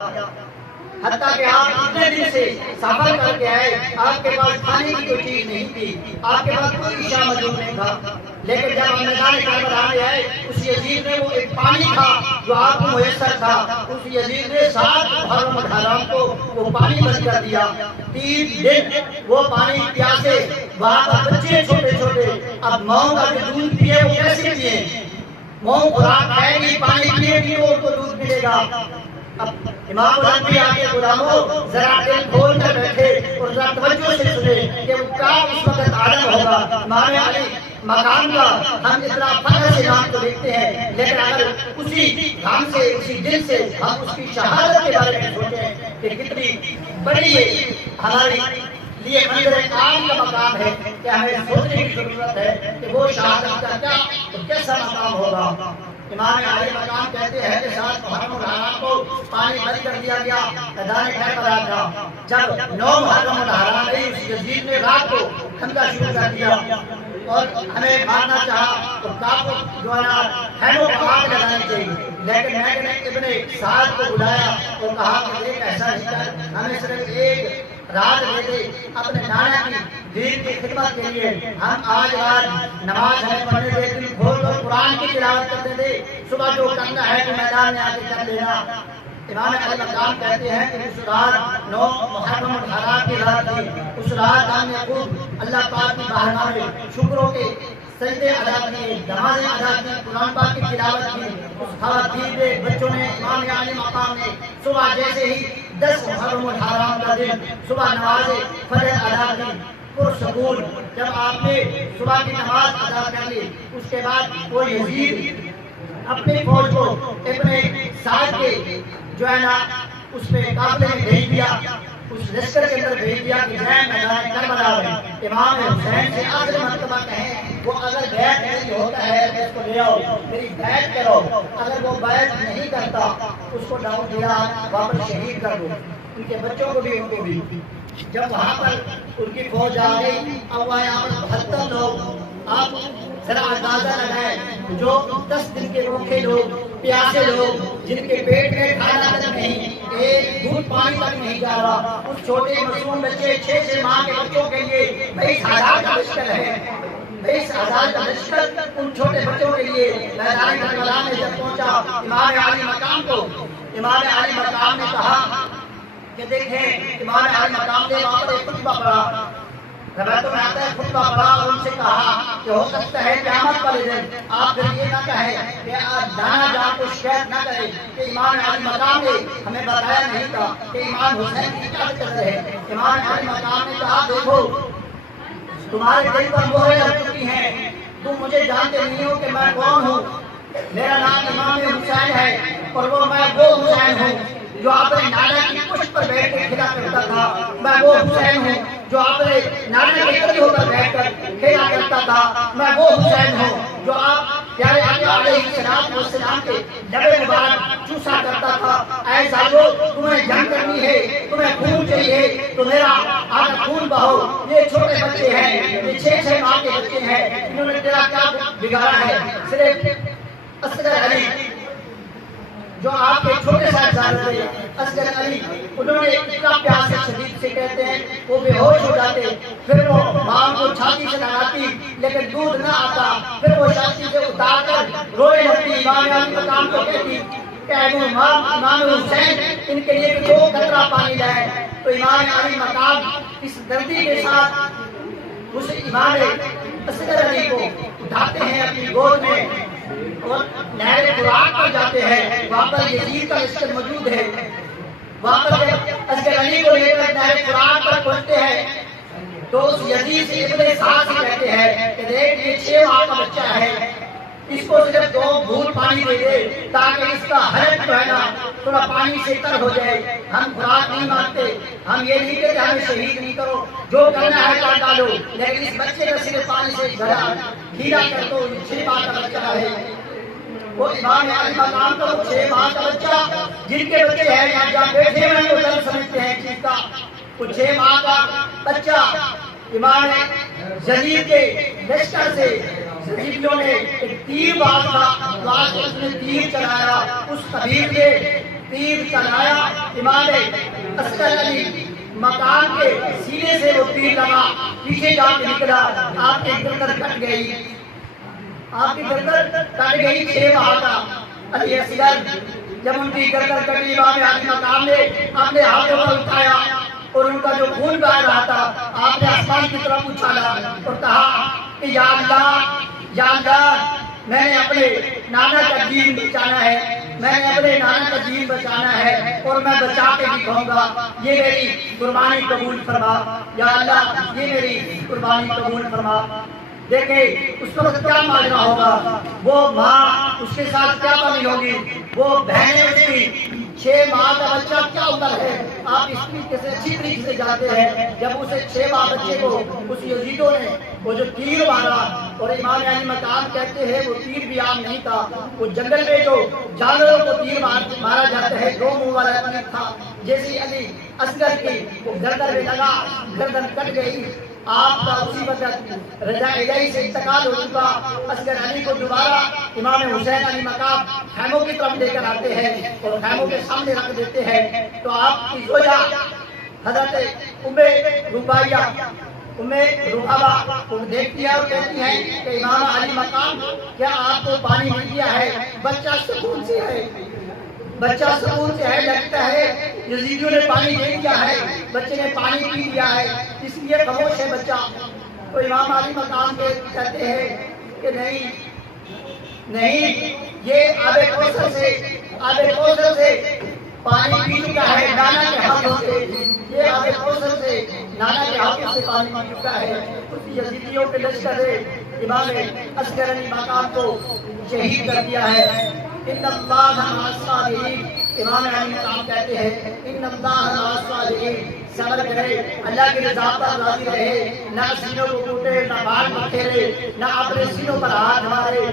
حتیٰ کہ آپ اتنے دن سے سفر کر کے آئے، آپ کے پاس کھانے کی کوئی چیز نہیں تھی، آپ کے پاس کوئی اشیاء موجود نہیں تھا، لیکن جب آپ میدان کربلا میں آئے، اس یزید نے وہ ایک پانی تھا جو آپ کو میسر تھا، اس یزید نے 7 محرم و حرام کو وہ پانی بند کر دیا۔ 3 دن وہ پانی پیاسے، وہاں پر بچے چھوٹے چھوٹے، اب ماؤں کا جو دودھ پیے وہ کیسے پیے؟ ماؤں خوراک کھائے گی، پانی پیے گی تو ان کو دودھ ملے گا۔ اب امام الانبیاء کے غلاموں ذرا دل کھول کر بیٹھے اور ذرا توجہ سے سنے کہ وہ کیا اس وقت عالم ہوگا۔ امام علی مقام کا ہم اتنا فخر سے نام تو دیکھتے ہیں، لیکن اگر اسی غم سے اسی دل سے ہم اس کی شہادت کے بارے میں سوچیں کہ کتنی بڑی ہماری لیے منظر عام کا مقام ہے، کہ ہمیں سوچنے کی ضرورت ہے کہ وہ شہادت کا کیا اور کیسا مقام ہوگا۔ امام علی مقام کہتے ہیں کہ 7 محرم الحرام کو پانی بند کر دیا گیا، میدان کربلا کا۔ جب 9 محرم الحرام آئی، اس یزید نے رات کو حملہ شروع کر دیا اور ہمیں مارنا چاہا تو کافر جو ہے نا خیموں کو آگ لگانی چاہیے، لیکن میں نے ابن سعد کو بلایا اور کہا کہ ایک ایسا رشتہ ہمیں صرف ایک رات دے دے اپنے نانا کی دین کی خدمت کے لیے، ہم آج رات نماز ہمیں پڑھنے دے، دن کھول کر قرآن کی تلاوت کرتے دے، صبح جو کرنا ہے تو میدان میں آ کے کر لینا۔ امام علی مقام کہتے ہیں کہ اس رات 9 محرم الحرام کی رات تھی، اس رات ہم نے خوب اللہ پاک کی بارگاہ میں شکروں کے سجدے ادا کیے، نمازیں ادا کی، قرآن پاک کی تلاوت کی۔ اس خواتین نے، بچوں نے، امام علی مقام نے صبح جیسے ہی 10 محرم الحرام کا دن صبح نماز فجر ادا کی پرسکون۔ جب آپ نے صبح کی نماز ادا کر لی، اس کے بعد وہ یزید اپنی فوج کو ابن سعد کے جو ہے نا اس میں قافلے میں بھیج دیا، اس لشکر کے اندر بھیج دیا کہ جائیں میدان کربلا میں امام حسین سے آخری مرتبہ کہیں وہ اگر بیعت نہیں ہوتا ہے تو اس کو لے آؤ، میری بیعت کرو، اگر وہ بیعت نہیں کرتا اس کو ڈاؤ دیا واپس شہید کر دو، ان کے بچوں کو بھی ان کو بھی۔ جب وہاں پر ان کی فوج آ گئی، اب وہاں یہاں پر 72 لوگ، آپ ذرا اندازہ لگائیں، جو 10 دن کے بھوکے لوگ، پیاسے لوگ، جن کے پیٹ میں کھانا تک نہیں، ایک دودھ پانی تک نہیں جا رہا، اس چھوٹے معصوم بچے 6 ماہ کے بچوں کے لیے 20,000 کا لشکر ہے، 20,000 کا لشکر ان چھوٹے بچوں کے لیے میدان کربلا میں جب پہنچا امام علی مقام کو، امام علی مقام نے کہا کہ دیکھیں، امام علی مقام نے وہاں پر ایک خطبہ پڑھا، روایتوں میں آتا ہے خطبہ پڑھا اور ان سے کہا کہ ہو سکتا ہے قیامت والے دن آپ پھر یہ نہ کہیں کہ آج دانا جان کو شکایت نہ کرے کہ امام علی مقام نے ہمیں بتایا نہیں تھا کہ امام حسین کی شکایت کر رہے ہیں۔ امام علی مقام نے کہا دیکھو تمہارے دل پر مہریں لگ چکی ہیں، تم مجھے جانتے نہیں ہو کہ میں کون ہوں، میرا نام امام حسین ہے اور میں وہ حسین ہوں جو اپنے نانا کی پشت پر بیٹھ کے کھیلا کرتا تھا، میں وہ حسین ہوں جو اپنے نانا کے کندھوں پر بیٹھ کر کھیلا کرتا تھا، میں وہ حسین ہوں جو آپ پیارے آقا علیہ السلام کے لبے مبارک چوسا کرتا تھا۔ اے ظالمو، تمہیں جنگ کرنی ہے، تمہیں خون چاہیے تو میرا آقا خون بہو، یہ چھوٹے بچے ہیں، یہ 6 ماہ کے بچے ہیں، انہوں نے تیرا کیا بگاڑا ہے؟ صرف اصغر علی جو آپ کے چھوٹے صاحبزادے تھے، اصغر علی، انہوں نے اتنا پیار سے شدید سے کہتے ہیں وہ بے ہوش ہو جاتے، پھر وہ ماں کو چھاتی سے لگاتی لیکن دودھ نہ آتا، پھر وہ چھاتی سے اتار کر رونے لگتی، امام علی مقام کو کہتی کہ اے امام حسین ان کے لیے 2 قطرہ پانی لائے، تو امام علی مقام اس دردی کے ساتھ اس امام اصغر علی کو اٹھاتے ہیں اپنی گود میں اور نہر فرات پر جاتے ہیں، وہاں پر یزید کا لشکر موجود ہے، وہاں پر اصغر علی کو لے کر نہر فرات پر پہنچتے ہیں تو اس یزید سے ابن سعد سے کہتے ہیں کہ دیکھ یہ 6 ماہ کا بچہ ہے، اس کو صرف 2 گھونٹ پانی دے دے تاکہ اس کا حلق جو ہے نا تھوڑا پانی سے تر ہو جائے، ہم خوراک نہیں مانگتے، ہم یہ نہیں کہتے ہمیں شہید نہیں کرو، جو کرنا ہے کر ڈالو، لیکن اس بچے کا صرف پانی سے گھڑا کھیلا کر دو، 6 ماہ کا بچہ ہے۔ وہ امام علی مقام کا وہ 6 ماہ کا بچہ جن کے بچے ہیں یہاں جہاں بیٹھے ہوئے ہیں وہ دل سمجھتے ہیں چیز کا، وہ 6 ماہ کا بچہ امام یزید کے لشکر سے یزیدیوں نے ایک تیر باز تھا، اس نے تیر چلایا، اس خبیر نے تیر چلایا، امام اصغر علی مقام کے سینے سے وہ تیر لگا، پیچھے جا کے نکلا، آپ کی گردن کٹ گئی، آپ کی گردن کٹ گئی 6 ماہ کا۔ علی اصغر جب ان کی گردن کٹی، امام علی مقام نے اپنے ہاتھوں پر اٹھایا اور ان کا جو خون بہہ رہا تھا آپ نے آسمان کی طرف اچھالا اور کہا کہ یا اللہ، یا اللہ، میں نے اپنے نانا کا دین بچانا ہے، میں نے اپنے نانا کا دین بچانا ہے اور میں بچا کے بھی کہوں گا، یہ میری قربانی قبول فرما، یا اللہ یہ میری قربانی قبول فرما۔ دیکھیں اس وقت کیا ماجرا ہوگا، وہ ماں اس کے ساتھ کیا بنی ہوگی، وہ بہنیں اس کی 6 ماہ کا بچہ کیا عمر ہے، آپ اس طریقے سے اچھی طریقے سے جانتے ہیں۔ جب اسے 6 ماہ بچے کو اس یزیدوں نے وہ جو تیر مارا، اور امام علی مقام کہتے ہیں وہ تیر بھی عام نہیں تھا، وہ جنگل میں جو جانوروں کو تیر مارا جاتا ہے 2 منہ والا تیر تھا، جیسے علی اصغر کی وہ گردن میں لگا، گردن کٹ گئی، آپ کا اسی وقت رضا الہی سے انتقال ہو چکا۔ اصغر علی کو دوبارہ امام حسین علی مقام خیموں کی طرف لے کر آتے ہیں اور خیموں کے سامنے رکھ دیتے ہیں، تو آپ کی زوجہ حضرت ام ربیعہ، ام ربابہ کو دیکھتی ہے اور کہتی ہے کہ امام علی مقام کیا آپ کو پانی مل گیا ہے، بچہ سکون سے ہے، بچہ سکون سے ہے، لگتا ہے یزیدیوں نے پانی دے دیا ہے، بچے نے پانی پی لیا ہے، اس لیے خاموش ہے بچہ۔ تو امام علی مقام کہتے ہیں کہ نہیں، یہ آب کوثر سے پانی پی چکا ہے، نانا کے ہاتھوں سے، یہ آب کوثر سے نانا کے ہاتھوں سے پانی پی چکا ہے۔ اس یزیدیوں کے لشکر نے امام اصغر علی مقام کو شہید کر دیا ہے۔ ان اللہ مع الصابرین، امام علی مقام کہتے ہیں ان اللہ مع الصابرین، صبر کرے، اللہ کی رضا پر راضی رہے، نہ سینوں کو ٹوٹے، نہ بال پھیرے، نہ اپنے سینوں پر ہاتھ مارے،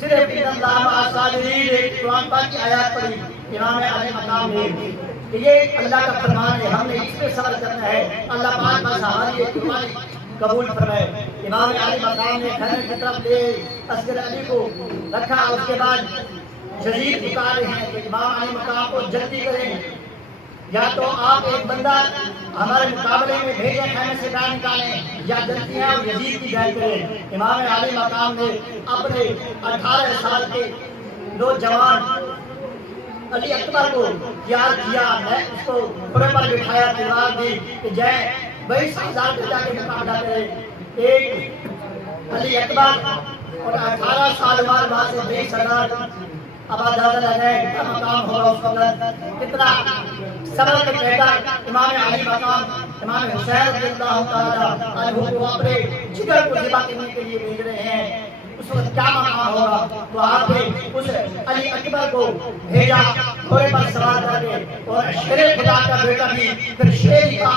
صرف ان اللہ مع الصابرین ایک قرآن پاک کی آیات پڑھی امام علی مقام نے کہ یہ اللہ کا فرمان ہے، ہم نے اس پہ صبر کرنا ہے، اللہ پاک بس ہماری ایک قربانی قبول فرمائے۔ امام علی مقام نے خیمے کی طرف لے اصغر علی کو رکھا، اس کے بعد جلیل پکارے ہیں کہ امام علی مقام کو جلدی کریں، یا تو آپ ایک بندہ ہمارے مقابلے میں بھیجیں، خیمے سے باہر نکالیں، یا جلدی ہیں اور یزید کی بیعت کریں۔ امام علی مقام نے اپنے 18 سال کے نوجوان علی اکبر کو تیار کیا، میں اس کو گھوڑے پر بٹھایا، تلوار دی کہ جائیں 22,000 کو جا کے مقابلہ کریں۔ ایک علی اکبر اور 18 سال بعد وہاں سے 20,000، اب اندازہ لگائیں کتنا مقام ہوگا اس وقت، کتنا صبر کا بیٹا امام علی مقام امام حسین رضی اللہ تعالیٰ عنہ کو اپنے جگر کو ذبح کرنے کے لیے بھیج رہے ہیں، اس وقت کیا مقام ہوگا۔ تو آپ نے اس علی اکبر کو بھیجا گھوڑے پر سوار کر کے، اور شیر خدا کا بیٹا بھی پھر شیر ہی تھا۔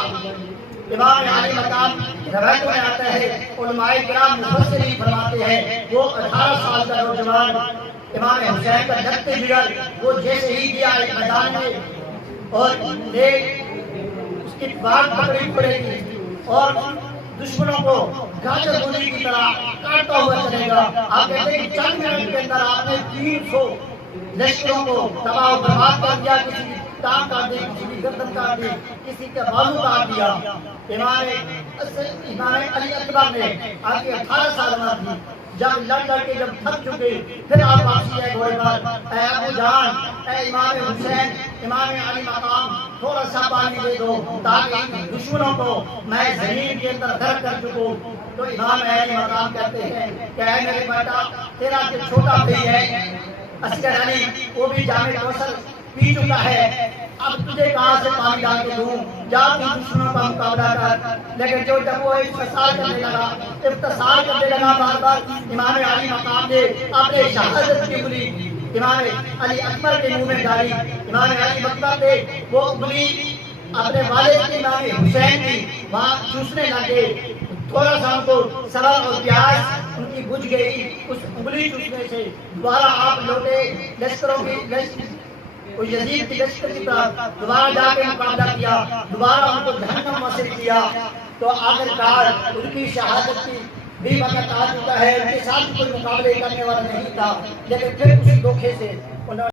امام علی مقام روایتوں میں آتا ہے، علماء کرام مفسرین فرماتے ہیں وہ 18 سال کا نوجوان امام حسین کا ڈھکتے جگر، وہ جیسے ہی گیا ایک میدان میں اور اس کی بات پکڑی پڑے گی اور دشمنوں کو گاجر گولی کی طرح کاٹتا ہوا چلے گا۔ آپ کہتے ہیں کہ چند منٹ کے اندر آپ نے 300 لشکروں کو تباہ و برباد کر دیا، کسی کی ٹانگ کاٹ دی، کسی کی گردن کاٹ دی، کسی کا بازو کاٹ دیا۔ امام علی اکبر نے آپ کی 18 سال عمر تھی، جب لڑ کے جب تھک چکے پھر آپ واپسی آئے گھوڑے پر، اے ابو جان، اے امام حسین، امام علی مقام تھوڑا سا پانی دے دو تاکہ دشمنوں کو میں زمین کے اندر غرق کر چکوں۔ تو امام علی مقام کہتے ہیں کہ اے میرے بیٹا، تیرا جو چھوٹا بھائی ہے اصغر علی، وہ بھی جام کوثر پی چکا ہے، اب تجھے کہاں سے پانی ڈال کے دوں، جا تو دشمنوں کا مقابلہ کر۔ لیکن جب وہ افتخار کرنے لگا بار بار، امام علی مقام نے اپنے شہادت کی انگلی امام علی اکبر کے منہ میں ڈالی۔ امام علی اکبر نے وہ انگلی اپنے والد امام حسین کی وہاں چوسنے لگے، تھوڑا سا ان کو صبر اور پیاس ان کی بجھ گئی، اس انگلی چوسنے سے دوبارہ آپ لوٹے لشکروں کی یزید کی لشکر کی طرف، دوبارہ جا کے مقابلہ کیا، دوبارہ ان کو جہنم واصل کیا۔ تو آخرکار ان کی شہادت کی بھی وقت آ چکا ہے، ان کے ساتھ کوئی مقابلے کرنے والا نہیں تھا، لیکن پھر اسی دھوکے سے انہوں